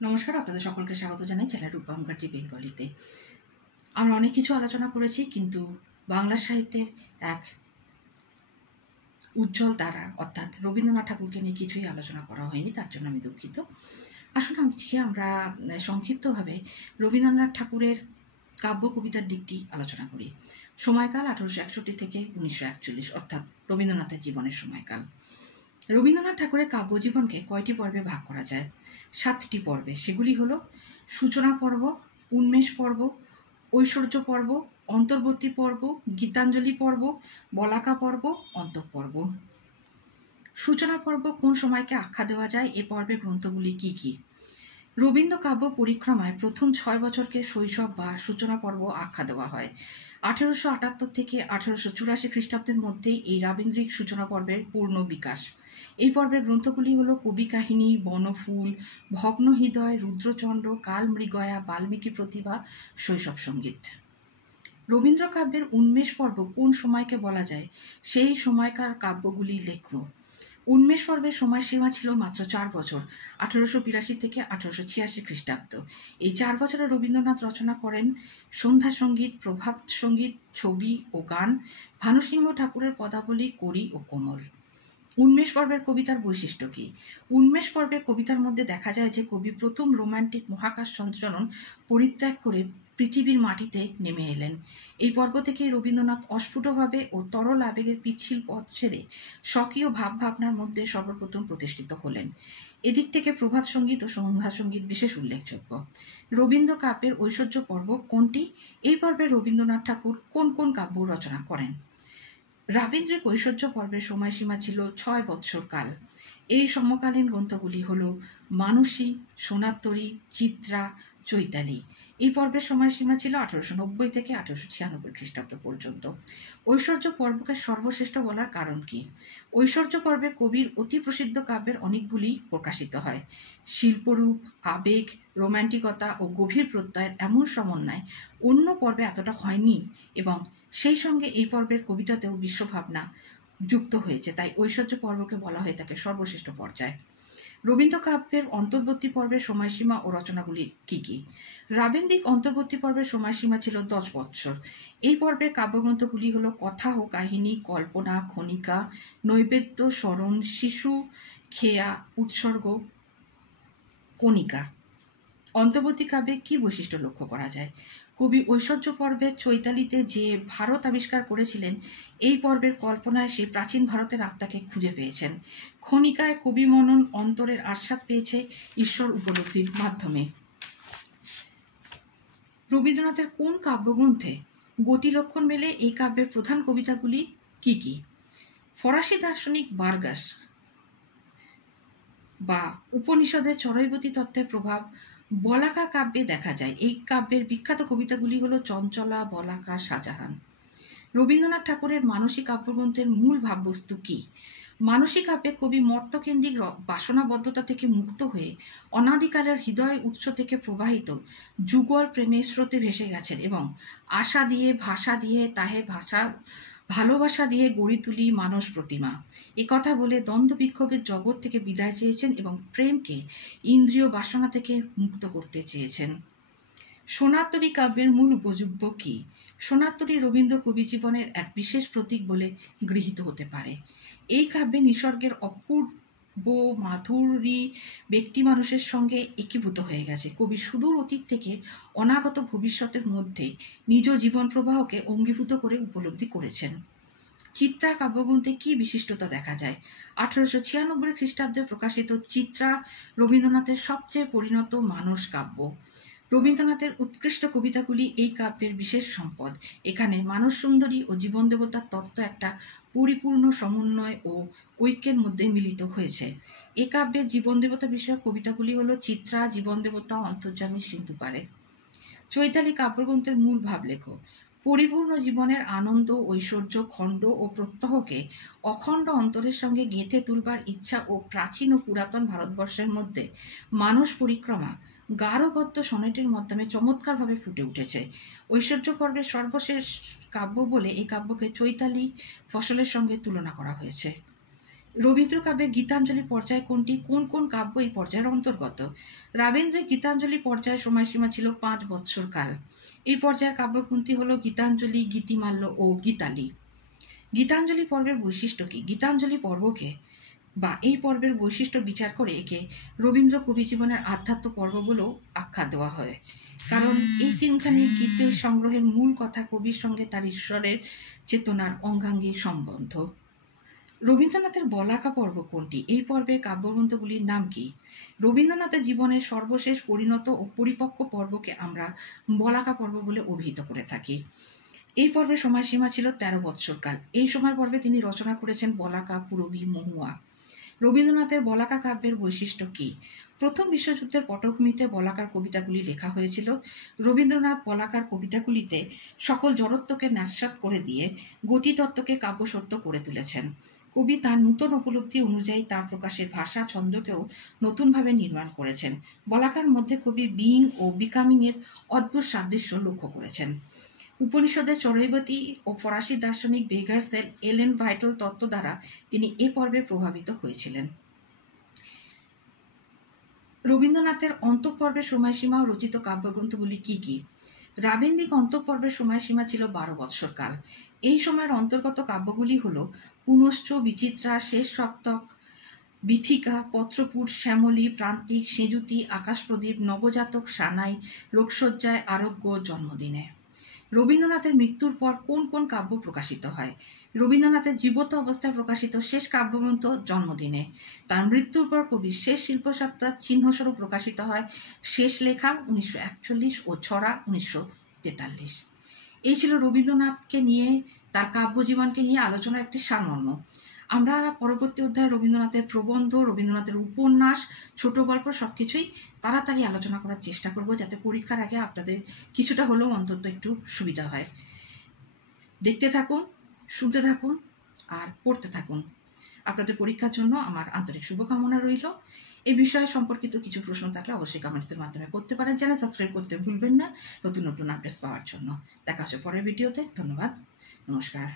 নমস্কার, আপনাদের সকলকে স্বাগত জানাই চ্যানেল রূপা মুখার্জি বেঙ্গলিতে। আমরা অনেক কিছু আলোচনা করেছি, কিন্তু বাংলা সাহিত্যের এক উজ্জ্বল তারা অর্থাৎ রবীন্দ্রনাথ ঠাকুরকে নিয়ে কিছুই আলোচনা করা হয়নি, তার জন্য আমি দুঃখিত। আসলে আজকে আমরা সংক্ষিপ্তভাবে রবীন্দ্রনাথ ঠাকুরের কাব্য কবিতার দিকটি আলোচনা করি। সময়কাল 1861 থেকে 1941, অর্থাৎ রবীন্দ্রনাথের জীবনের সময়কাল। রবীন্দ্রনাথ ঠাকুরের কাব্যজীবনকে কয়টি পর্বে ভাগ করা যায়? 7টি পর্বে। সেগুলি হলো সূচনা পর্ব, উন্মেষ পর্ব, ঐশ্বর্য পর্ব, অন্তর্বর্তী পর্ব, গীতাঞ্জলি পর্ব, বলাকা পর্ব, অন্তঃপর্ব। সূচনা পর্ব কোন সময়কে আখ্যা দেওয়া যায়? এ পর্বে গ্রন্থগুলি কি কি? রবীন্দ্র কাব্য পরিক্রমায় প্রথম 6 বছরকে শৈশব বা সূচনা পর্ব আখ্যা দেওয়া হয়। 1878 থেকে 1884 খ্রিস্টাব্দের মধ্যেই এই রাবীন্দ্রিক সূচনা পর্বের পূর্ণ বিকাশ। এই পর্বের গ্রন্থগুলি হল কবি কাহিনী, বনফুল, ভগ্ন হৃদয়, রুদ্রচন্দ্র, কালমৃগয়া, বাল্মীকি প্রতিভা, শৈশব সঙ্গীত। রবীন্দ্র কাব্যের উন্মেষ পর্ব কোন সময়কে বলা যায়? সেই সময়কার কাব্যগুলি লেখ্য। উন্মেষ পর্বের সময়সীমা ছিল মাত্র 4 বছর, 1882 থেকে 1886 খ্রিস্টাব্দ। এই 4 বছরে রবীন্দ্রনাথ রচনা করেন সন্ধ্যা সঙ্গীত, প্রভাত সঙ্গীত, ছবি ও গান, ভানুসিংহ ঠাকুরের পদাবলী, কড়ি ও কোমল। উন্মেষ পর্বের কবিতার বৈশিষ্ট্য কী? উন্মেষ পর্বের কবিতার মধ্যে দেখা যায় যে কবি প্রথম রোম্যান্টিক মহাকাশ সঞ্চালন পরিত্যাগ করে পৃথিবীর মাটিতে নেমে এলেন। এই পর্ব থেকেই রবীন্দ্রনাথ অস্ফুটভাবে ও তরল আবেগের পিচ্ছিল পথ ছেড়ে স্বকীয় ভাবভাবনার মধ্যে সর্বপ্রথম প্রতিষ্ঠিত হলেন। এদিক থেকে প্রভাত সঙ্গীত ও সন্ধ্যা সঙ্গীত বিশেষ উল্লেখযোগ্য। রবীন্দ্র কাব্যের ঐশ্বর্য পর্ব কোনটি? এই পর্বে রবীন্দ্রনাথ ঠাকুর কোন কোন কাব্য রচনা করেন? রাবীন্দ্রিক ঐশ্বর্য পর্বের সময়সীমা ছিল 6 বৎসর কাল। এই সমকালীন গ্রন্থগুলি হল মানসী, সোনাত্তরী, চিত্রা, চৈতালি। এই পর্বের সময়সীমা ছিল 1890 থেকে 1896 খ্রিস্টাব্দ পর্যন্ত। ঐশ্বর্য পর্বকে সর্বশ্রেষ্ঠ বলার কারণ কি? ঐশ্বর্য পর্বে কবির অতি প্রসিদ্ধ কাব্যের অনেকগুলি প্রকাশিত হয়। শিল্পরূপ, আবেগ, রোম্যান্টিকতা ও গভীর প্রত্যয়ের এমন সমন্বয় অন্য পর্বে এতটা হয়নি, এবং সেই সঙ্গে এই পর্বের কবিতাতেও বিশ্বভাবনা যুক্ত হয়েছে, তাই ঐশ্বর্য পর্বকে বলা হয়ে থাকে সর্বশ্রেষ্ঠ পর্যায়। রবীন্দ্র কাব্যের অন্তর্বর্তী পর্বের সময়সীমা ও রচনাগুলি কি কি? রাবীন্দ্রিক অন্তর্বর্তী পর্বের সময়সীমা ছিল 10 বৎসর। এই পর্বের কাব্যগ্রন্থগুলি হল কথা ও কাহিনী, কল্পনা, খনিকা, নৈবেদ্য, স্মরণ, শিশু, খেয়া, উৎসর্গ, কণিকা। অন্তর্বর্তী কাব্যে কি বৈশিষ্ট্য লক্ষ্য করা যায়? কবি ঐশ্বর্য পর্বের চৈতালিতে যে ভারত আবিষ্কার করেছিলেন, এই পর্বের কল্পনায় সেই প্রাচীন ভারতের আত্মাকে খুঁজে পেয়েছেন। খনিকায় কবি মনন অন্তরের আস্বাদ পেয়েছে ঈশ্বর উপলব্ধির মাধ্যমে। রবীন্দ্রনাথের কোন কাব্যগ্রন্থে গতিলক্ষণ মেলে? এই কাব্যের প্রধান কবিতাগুলি কি কি? ফরাসি দার্শনিক বার্গাস বা উপনিষদের চরৈবতী তত্ত্বের প্রভাব বলাকা কাব্যে দেখা যায়। এই কাব্যের বিখ্যাত কবিতাগুলি হল চঞ্চলা, বলাকা, শাহজাহান। রবীন্দ্রনাথ ঠাকুরের মানসী কাব্যগ্রন্থের মূল ভাববস্তু কি? মানসী কাব্যে কবি মর্তকেন্দ্রিক বাসনাবদ্ধতা থেকে মুক্ত হয়ে অনাদিকালের হৃদয় উৎস থেকে প্রবাহিত যুগল প্রেমের স্রোতে ভেসে গেছেন, এবং আশা দিয়ে, ভাষা দিয়ে, তাহে ভালোবাসা দিয়ে গড়ি তুলি মানস প্রতিমা। একথা বলে দ্বন্দ্ব বিক্ষোভের জগৎ থেকে বিদায় চেয়েছেন এবং প্রেমকে ইন্দ্রিয় বাসনা থেকে মুক্ত করতে চেয়েছেন। সোনাত্তরী কাব্যের মূল উপজীব্য কি? সোনাত্তরী রবীন্দ্র কবি জীবনের এক বিশেষ প্রতীক বলে গৃহীত হতে পারে। এই কাব্যে নিসর্গের অপূর্ব মাধুরী ব্যক্তি মানুষের সঙ্গে একীভূত হয়ে গেছে। কবি সুদূর অতীত থেকে অনাগত ভবিষ্যতের মধ্যে নিজ জীবন প্রবাহকে অঙ্গীভূত করে উপলব্ধি করেছেন। চিত্রা কাব্যগ্রন্থে কি বিশিষ্টতা দেখা যায়? 1896 খ্রিস্টাব্দে প্রকাশিত চিত্রা রবীন্দ্রনাথের সবচেয়ে পরিণত মানস কাব্য। রবীন্দ্রনাথের উৎকৃষ্ট কবিতাগুলি এই কাব্যের বিশেষ সম্পদ। এখানে মানস সুন্দরী ও জীবন দেবতার তত্ত্ব একটা পরিপূর্ণ সমন্বয় ও ঐক্যের মধ্যে মিলিত হয়েছে। এ কাব্যের জীবন দেবতা বিষয়ক কবিতাগুলি হল চিত্রা, জীবন দেবতা, অন্তর্যামী, সিন্ধুপারে। চৈতালি কাব্যগ্রন্থের মূল ভাবলেখ। পরিপূর্ণ জীবনের আনন্দ, ঐশ্বর্য, খণ্ড ও প্রত্যহকে অখণ্ড অন্তরের সঙ্গে গেঁথে তুলবার ইচ্ছা ও প্রাচীন ও পুরাতন ভারতবর্ষের মধ্যে মানস পরিক্রমা গাঢ়বদ্ধ সনেটের মাধ্যমে চমৎকারভাবে ফুটে উঠেছে। ঐশ্বর্য পর্বের সর্বশেষ কাব্য বলে এই কাব্যকে চৈতালি ফসলের সঙ্গে তুলনা করা হয়েছে। রবীন্দ্র কাব্যে গীতাঞ্জলি পর্যায় কোনটি? কোন কোন কাব্য এই পর্যায়ের অন্তর্গত? রাবীন্দ্রের গীতাঞ্জলি পর্যায়ের সময়সীমা ছিল 5 বৎসর কাল। এই পর্যায়ের কাব্যগ্রন্থি হল গীতাঞ্জলি, গীতিমাল্য ও গীতালি। গীতাঞ্জলি পর্বের বৈশিষ্ট্য কি? গীতাঞ্জলি পর্বকে বা এই পর্বের বৈশিষ্ট্য বিচার করে একে রবীন্দ্র কবি জীবনের আধ্যাত্ম পর্ব বলেও আখ্যা দেওয়া হয়, কারণ এই তিনখানি গীতের সংগ্রহের মূল কথা কবির সঙ্গে তার ঈশ্বরের চেতনার অঙ্গাঙ্গী সম্বন্ধ। রবীন্দ্রনাথের বলাকা পর্ব কোনটি? এই পর্বের কাব্যগ্রন্থগুলির নাম কি? রবীন্দ্রনাথের জীবনের সর্বশেষ পরিণত ও পরিপক্ক পর্বকে আমরা বলাকা পর্ব বলে অভিহিত করে থাকি। এই পর্বের সময়সীমা ছিল 13 বৎসরকাল। এই সময় পর্বে তিনি রচনা করেছেন বলাকা, পূরবী, মহুয়া। রবীন্দ্রনাথের বলাকা কাব্যের বৈশিষ্ট্য কি? প্রথম বিশ্বযুদ্ধের পটভূমিতে বলাকার কবিতাগুলি লেখা হয়েছিল। রবীন্দ্রনাথ বলাকার কবিতাগুলিতে সকল জড়ত্বকে ন্যাস্যাৎ করে দিয়ে গতিতত্ত্বকে কাব্যসত্য করে তুলেছেন। কবি তার নূতন উপলব্ধি অনুযায়ী তার প্রকাশের ভাষা ছন্দকেও নতুনভাবে নির্মাণ করেছেন। বলাকার মধ্যে কবি বিইং ও বিকামিংয়ের অদ্ভুত সাদৃশ্য লক্ষ্য করেছেন। উপনিষদের চরৈবতী ও ফরাসি দার্শনিক বেগার্সের এলেন ভাইটাল তত্ত্ব দ্বারা তিনি এ পর্বে প্রভাবিত হয়েছিলেন। রবীন্দ্রনাথের অন্তঃপর্বের সময়সীমা ও রচিত কাব্যগ্রন্থগুলি কি কি? রাবীন্দ্রিক অন্তঃপর্বের সময়সীমা ছিল 12 বৎসরকাল। এই সময়ের অন্তর্গত কাব্যগুলি হল পুনশ্চ, বিচিত্রা, শেষ সপ্তক, বিথিকা, পত্রপুর, শ্যামলী, প্রান্তিক, সেঁজুতি, আকাশপ্রদীপ, নবজাতক, সানাই, রোগশয্যায়, আরোগ্য, জন্মদিনে। রবীন্দ্রনাথের মৃত্যুর পর কোন কোন কাব্য প্রকাশিত হয়? রবীন্দ্রনাথের জীবত অবস্থায় প্রকাশিত শেষ কাব্যগ্রন্থ জন্মদিনে। তার মৃত্যুর পর কবির শেষ শিল্পসত্তার চিহ্নস্বরূপ প্রকাশিত হয় শেষ লেখা 1941 ও ছড়া 1943। এই ছিল রবীন্দ্রনাথকে নিয়ে, তার কাব্যজীবনকে নিয়ে আলোচনার একটি সারমর্ম। আমরা পরবর্তী অধ্যায়ে রবীন্দ্রনাথের প্রবন্ধ, রবীন্দ্রনাথের উপন্যাস, ছোট গল্প সবকিছুই তাড়াতাড়ি আলোচনা করার চেষ্টা করব, যাতে পরীক্ষার আগে আপনাদের কিছুটা হলেও অন্তত একটু সুবিধা হয়। দেখতে থাকুন, শুনতে থাকুন আর পড়তে থাকুন। আপনাদের পরীক্ষার জন্য আমার আন্তরিক শুভকামনা রইল। এই বিষয় সম্পর্কিত কিছু প্রশ্ন থাকলে অবশ্যই কমেন্টসের মাধ্যমে করতে পারেন। চ্যানেল সাবস্ক্রাইব করতে ভুলবেন না নতুন নতুন আপডেটস পাওয়ার জন্য। দেখা হচ্ছে পরের ভিডিওতে। ধন্যবাদ, নমস্কার।